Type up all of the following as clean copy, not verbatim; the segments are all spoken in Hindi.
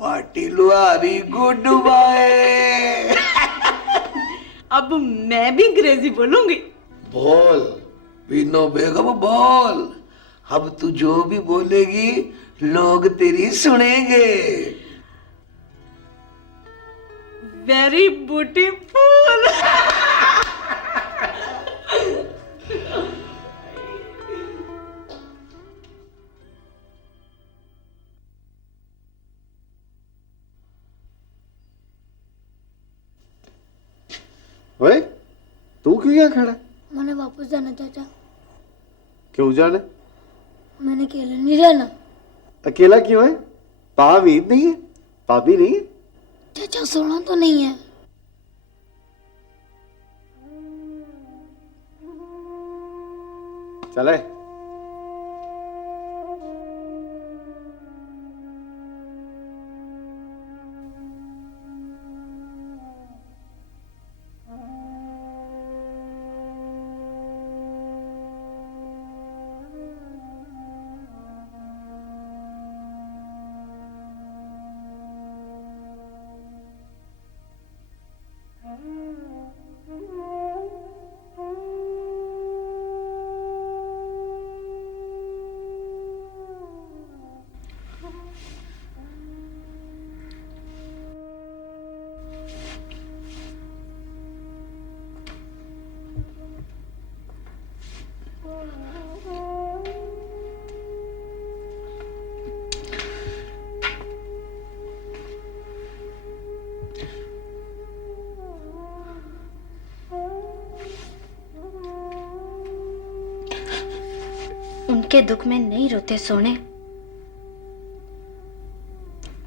पार्टी लुहारी गुड बाय। अब मैं भी अंग्रेजी बोलूंगी। बोल बीनो बेगम बोल। अब तू जो भी बोलेगी लोग तेरी सुनेंगे। Very beautiful. ओए तू क्यों यहाँ खड़ा है? मैंने वापस जाना चाचा। क्यों जाना? मैंने अकेले नहीं रहना। अकेला क्यों है? पावीद नहीं है? भाभी नहीं है? चाचा सोना तो नहीं है। चले उनके दुख में नहीं रोते सोने,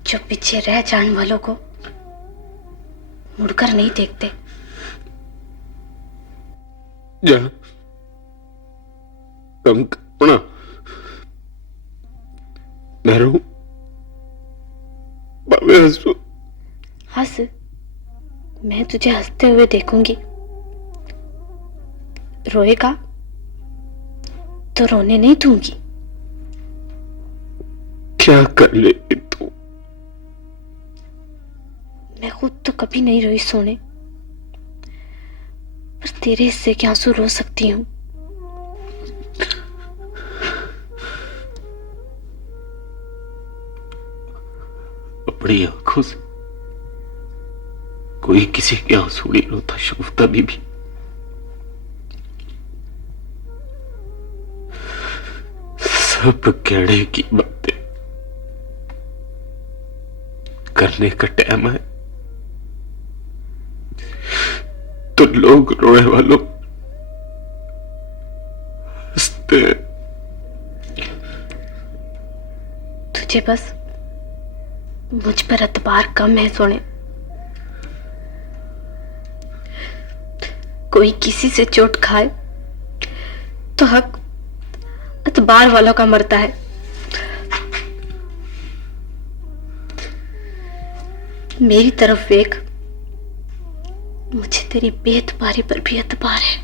जो पीछे रह जाने वालों को मुड़कर नहीं देखते। जा कम करो ना, मैं रो हंसू। हंस, मैं तुझे हंसते हुए देखूंगी। रोएगा तो रोने नहीं दूंगी। क्या कर लेगी तू? मैं खुद तो कभी नहीं रोई सोने, पर तेरे हिस्से के आंसू रो सकती हूँ। अपनी आंखों से कोई किसी के आंसू नहीं रोता शगुफ्ता बीबी। सब कहने की बातें करने का टाइम है तो लोग रोने वालों हंसते हैं। तुझे बस मुझ पर एतबार कम है सोने। कोई किसी से चोट खाए तो हक एतबार वालों का मरता है। मेरी तरफ देख, मुझे तेरी बेएतबारी पर भी एतबार है।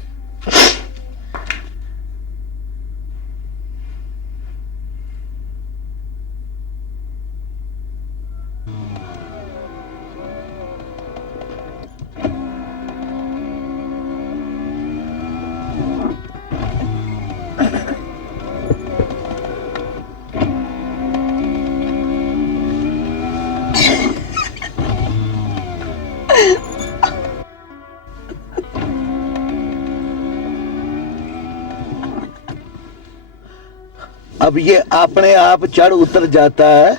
अब ये अपने आप चढ़ उतर जाता है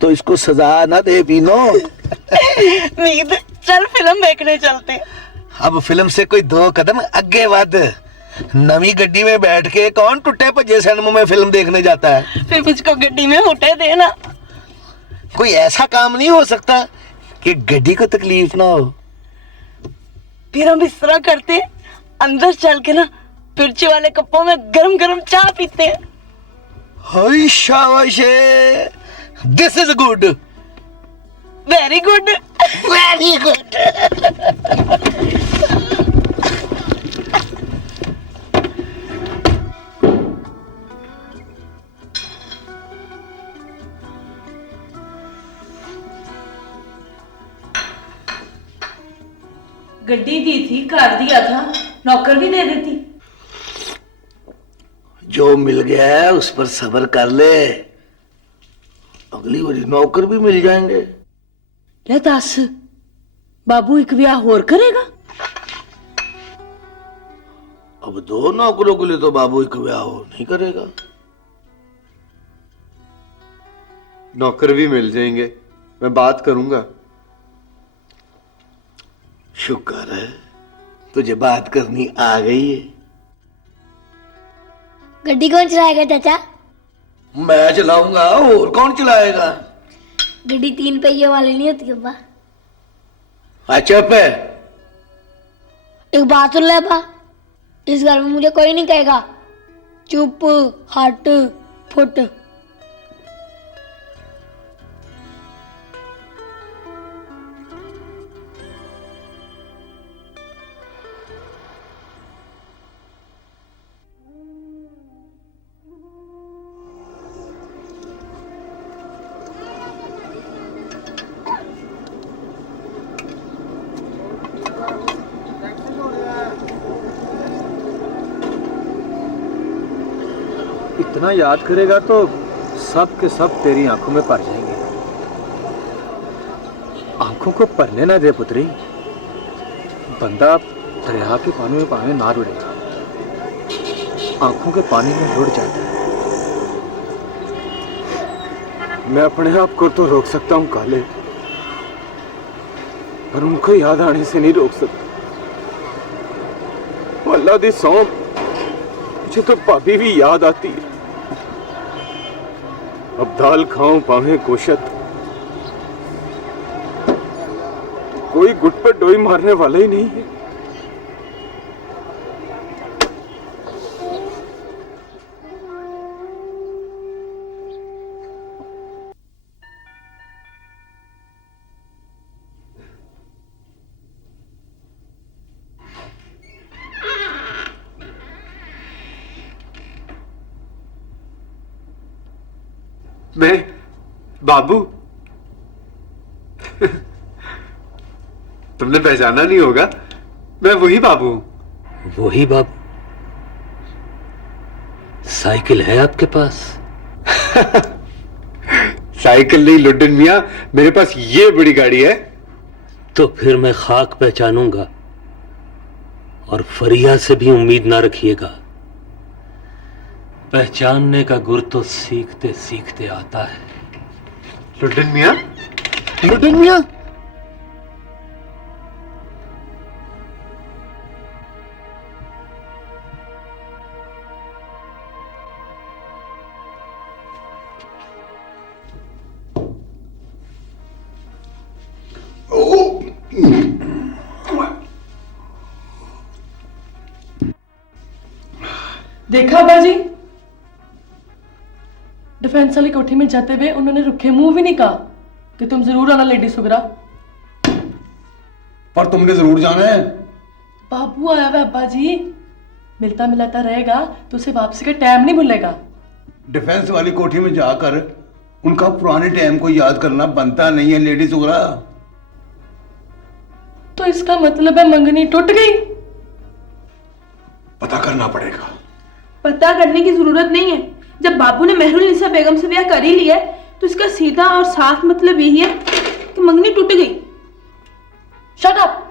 तो इसको सजा ना दे बीनो। नींद, चल फिल्म देखने चलते। अब फिल्म से कोई 2 कदम आगे बढ़। नवी गड्डी में बैठ के कौन टुटे भजे सिनेमा में फिल्म देखने जाता है? फिर मुझको गड्डी में उठे देना। कोई ऐसा काम नहीं हो सकता कि गड्डी को तकलीफ ना हो। फिर हम इस तरह करते, अंदर चल के ना पिरची वाले कपों में गरम गरम चाय पीते हैं। हाय शाबाश, this is good, very good, very good. गड्डी दी थी, कार दिया था, नौकर भी दे देती। जो मिल गया है उस पर सब्र कर ले, अगली बारी नौकर भी मिल जाएंगे। ले दस, बाबू एक ब्याह और करेगा? अब 2 नौकरों के लिए तो बाबू एक ब्याह और नहीं करेगा। नौकर भी मिल जाएंगे, मैं बात करूंगा। शुक्र है तुझे बात करनी आ गई है। गड्डी कौन चलाएगा चाचा? मैं चलाऊंगा, और कौन चलाएगा? गड्डी 3 पहिए वाली नहीं होती अब्बा। अच्छा पे एक बात सुन ले अब्बा, इस घर में मुझे कोई नहीं कहेगा चुप, हट, फुट। इतना याद करेगा तो सब के सब तेरी आंखों में भर जाएंगे। आंखों को भरने ना दे पुत्री, बंदा दरिया के पानी में पानी ना रुड़े, आंखों के पानी में रुड़ जाता है। मैं अपने आप को तो रोक सकता हूँ काले, पर उनको याद आने से नहीं रोक सकता। अल्लाह दी सौं, मुझे तो भाभी भी याद आती है। अब दाल खाऊं पावे कोशत, कोई गुट पर डोई मारने वाला ही नहीं है। मैं बाबू तुमने पहचाना नहीं होगा, मैं वही बाबू हूं। वही बाबू? साइकिल है आपके पास? साइकिल नहीं लुड्डन मियां, मेरे पास ये बड़ी गाड़ी है। तो फिर मैं खाक पहचानूंगा, और फरिया से भी उम्मीद ना रखिएगा। पहचानने का गुर तो सीखते सीखते आता है। लुड्डन मियां, लुड्डन मियां, देखा बाजी, डिफेंस वाली कोठी में जाते हुए उन्होंने रुखे मुंह भी नहीं कहा कि तुम जरूर आना लेडी सुगरा। पर तुमने जरूर जाना है। बाबू आया हुआ अब्बा जी, मिलता मिलाता रहेगा तो उसे वापसी का टाइम नहीं भूलेगा। डिफेंस वाली कोठी में जाकर उनका पुराने टाइम को याद करना बनता नहीं है लेडी सुगरा। तो इसका मतलब है मंगनी टूट गई? पता करना पड़ेगा। पता करने की जरूरत नहीं है, जब बाबू ने मेहरुल निसा बेगम से ब्याह कर ही लिया तो इसका सीधा और साफ मतलब यही है कि मंगनी टूट गई। Shut up,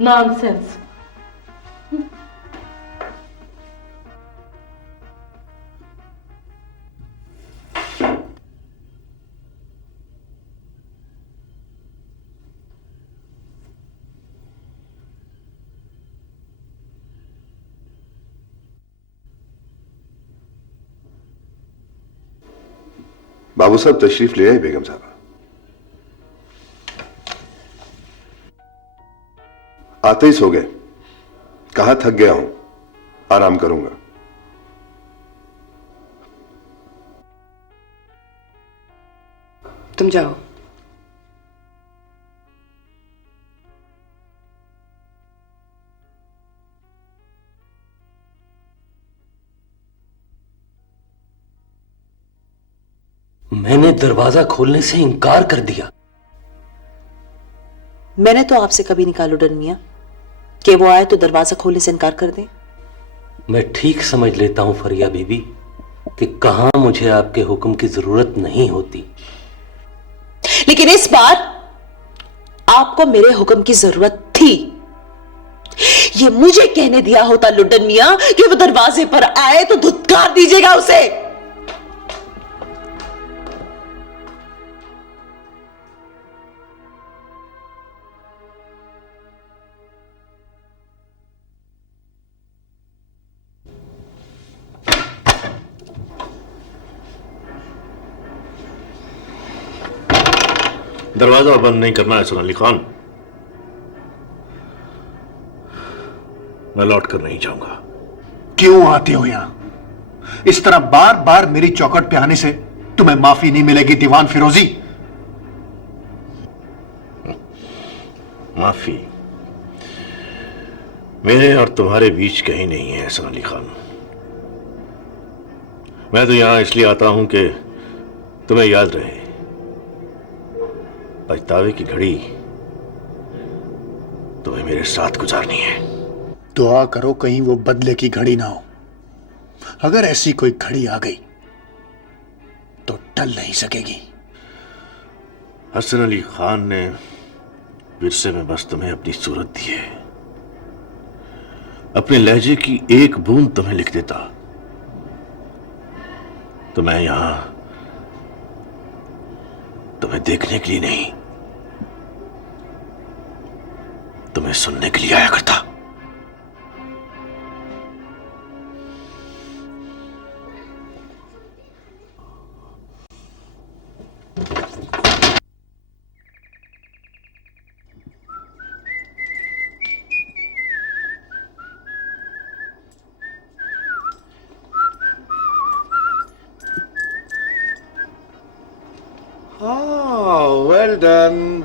nonsense. बाबू साहब तशरीफ ले आए। बेगम साहब आते ही सो गए, कहा थक गया हूं, आराम करूंगा। तुम जाओ। मैंने दरवाजा खोलने से इनकार कर दिया। मैंने तो आपसे कभी नहीं कहा लुडन मियां कि वो आए तो दरवाजा खोलने से इनकार कर दें। मैं ठीक समझ लेता हूं फरिया बीबी कि कहां मुझे आपके हुक्म की जरूरत नहीं होती, लेकिन इस बार आपको मेरे हुक्म की जरूरत थी। ये मुझे कहने दिया होता लुडन मियां कि वो दरवाजे पर आए तो धुतकार दीजिएगा उसे। दरवाजा बंद नहीं करना है हसन अली खान। मैं लौट कर नहीं जाऊंगा। क्यों आते हो यहां? इस तरह बार बार मेरी चौखट पे आने से तुम्हें माफी नहीं मिलेगी दीवान फिरोजी। माफी मेरे और तुम्हारे बीच कहीं नहीं है हसन अली खान। मैं तो यहां इसलिए आता हूं कि तुम्हें याद रहे, पछतावे की घड़ी तुम्हें मेरे साथ गुजारनी है। दुआ करो कहीं वो बदले की घड़ी ना हो। अगर ऐसी कोई घड़ी आ गई तो टल नहीं सकेगी। हसन अली खान ने विरसे में बस तुम्हें अपनी सूरत दी है। अपने लहजे की एक बूंद तुम्हें लिख देता तो मैं यहां तुम्हें देखने के लिए नहीं, तुम्हें सुनने के लिए आया करता।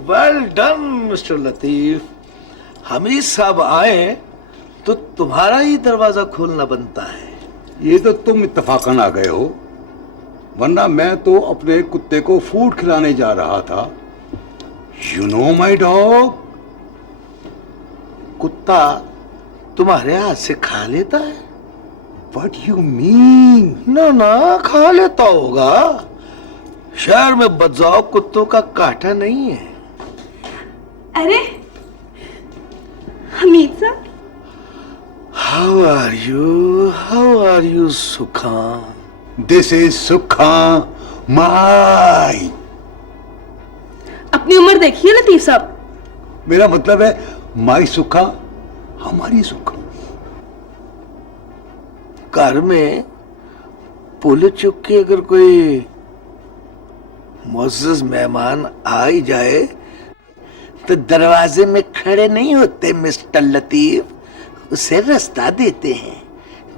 Well done mister Latif. Hamid साहब आए तो तुम्हारा ही दरवाजा खोलना बनता है। ये तो तुम इत्तफाकन आ गए हो, वरना मैं तो अपने कुत्ते को फूड खिलाने जा रहा था। You know my dog. कुत्ता तुम्हारे हाथ से खा लेता है? What you mean? ना खा लेता होगा। शहर में बदजाव कुत्तों का काटा नहीं है। अरे हमीद साहब, हाउ आर यू सुखा? दिस इज सुखा माई। अपनी उम्र देखिए लतीफ साहब। मेरा मतलब है माई सुखा हमारी सुखा। घर में पुल चुक के अगर कोई मुअज़्ज़ज़ मेहमान आ ही जाए तो दरवाजे में खड़े नहीं होते मिस्टर लतीफ, उसे रास्ता देते हैं,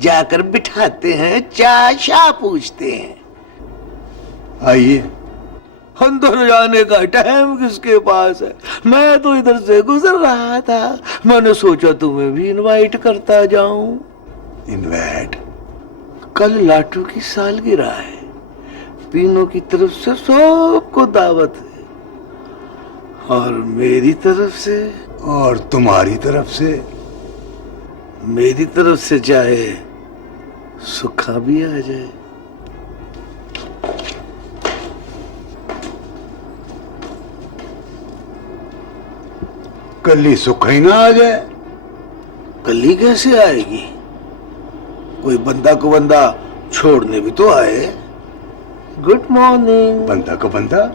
जाकर बिठाते हैं, चाय शाह पूछते हैं। आइए। अंदर जाने का टाइम किसके पास है? मैं तो इधर से गुजर रहा था, मैंने सोचा तुम्हें भी इनवाइट करता जाऊं। इनवाइट? कल लाटू की सालगिरह है, तीनों की तरफ से सबको दावत है, और मेरी तरफ से और तुम्हारी तरफ से। मेरी तरफ से चाहे सुखा भी आ जाए। कल्ली सुखा ही ना आ जाए? कल्ली कैसे आएगी? कोई बंदा को बंदा छोड़ने भी तो आए। Good morning. बंदा को बंदा?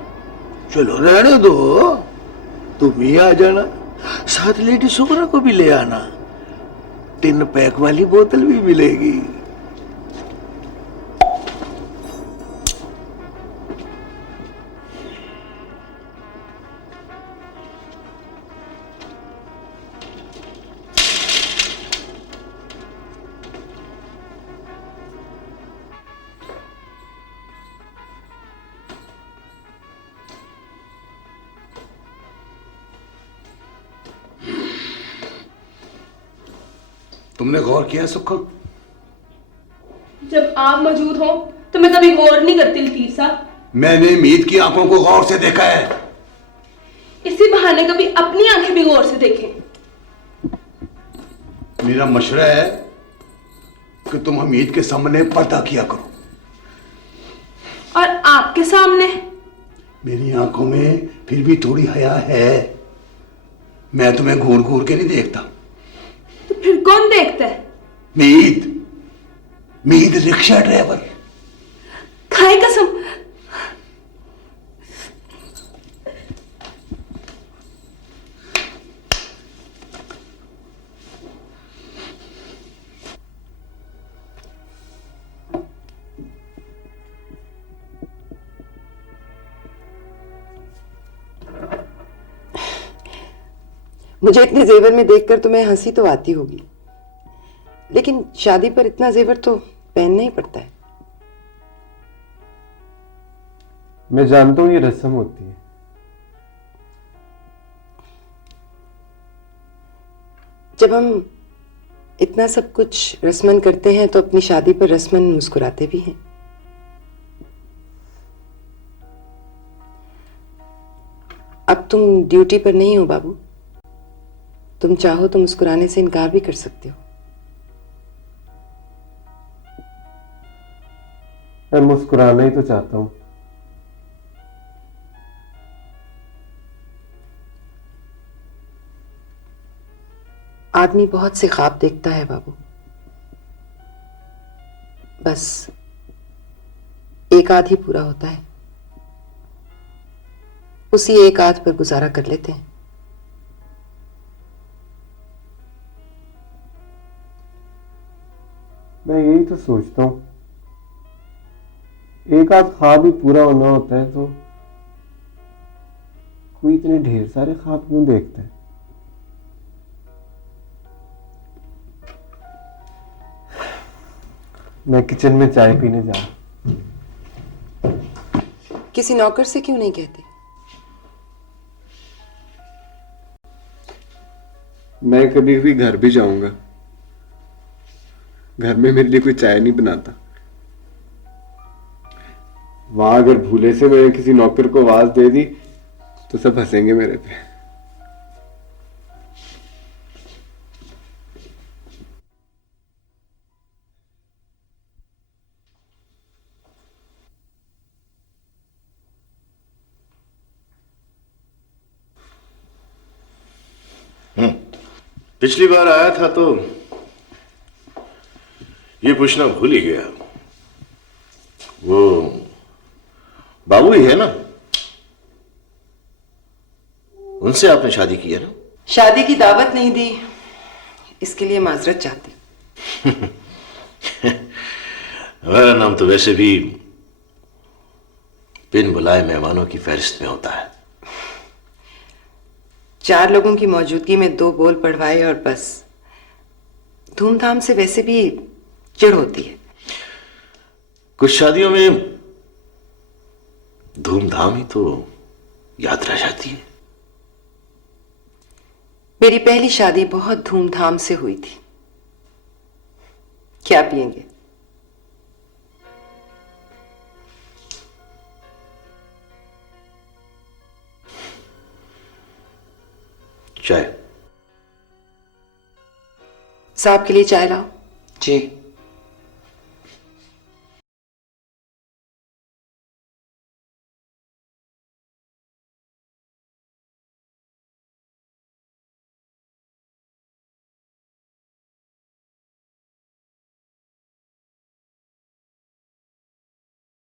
चलो रहने दो, तुम ही आ जाना, साथ लेडी सुगरा को भी ले आना, टिन पैक वाली बोतल भी मिलेगी। तुमने गौर किया सुखा? जब आप मौजूद हो तो मैं कभी गौर नहीं करती लतीफ साहब। मैंने मीत की आंखों को गौर से देखा है। इसी बहाने कभी अपनी आंखें भी गौर से देखें। मेरा मशवरा है कि तुम हमीद के सामने पर्दा किया करो। और आपके सामने? मेरी आंखों में फिर भी थोड़ी हया है। मैं तुम्हें घूर घूर के नहीं देखता। तो फिर कौन देखता है? मीत, मीत रिक्शा ड्राइवर। खाए कसम। मुझे इतने जेवर में देखकर तुम्हें हंसी तो आती होगी, लेकिन शादी पर इतना जेवर तो पहनना ही पड़ता है। मैं जानता हूं ये रस्म होती है। जब हम इतना सब कुछ रस्मन करते हैं तो अपनी शादी पर रस्मन मुस्कुराते भी हैं। अब तुम ड्यूटी पर नहीं हो बाबू, तुम चाहो तो मुस्कुराने से इनकार भी कर सकते हो। मैं मुस्कुराना ही तो चाहता हूं। आदमी बहुत से ख्वाब देखता है बाबू, बस एक आध ही पूरा होता है। उसी एक आध पर गुजारा कर लेते हैं। मैं यही तो सोचता हूं, एक आध ख्वाब ही पूरा होना होता है तो कोई इतने ढेर सारे ख्वाब क्यों देखता है? मैं किचन में चाय पीने जा रहा। किसी नौकर से क्यों नहीं कहते? मैं कभी भी घर भी जाऊंगा, घर में मेरे लिए कोई चाय नहीं बनाता। वहां अगर भूले से मैंने किसी नौकर को आवाज दे दी तो सब हंसेंगे मेरे पे। पिछली बार आया था तो ये पूछना भूल ही गया। वो बाबू ही है ना, उनसे आपने शादी की है ना? शादी की दावत नहीं दी, इसके लिए माजरत चाहती। मेरा नाम तो वैसे भी बिन बुलाए मेहमानों की फहरिस्त में होता है। 4 लोगों की मौजूदगी में 2 बोल पढ़वाए और बस। धूमधाम से वैसे भी चिढ़ होती है। कुछ शादियों में धूमधाम ही तो याद रह जाती है। मेरी पहली शादी बहुत धूमधाम से हुई थी। क्या पिएंगे? चाय। साहब के लिए चाय लाओ। जी।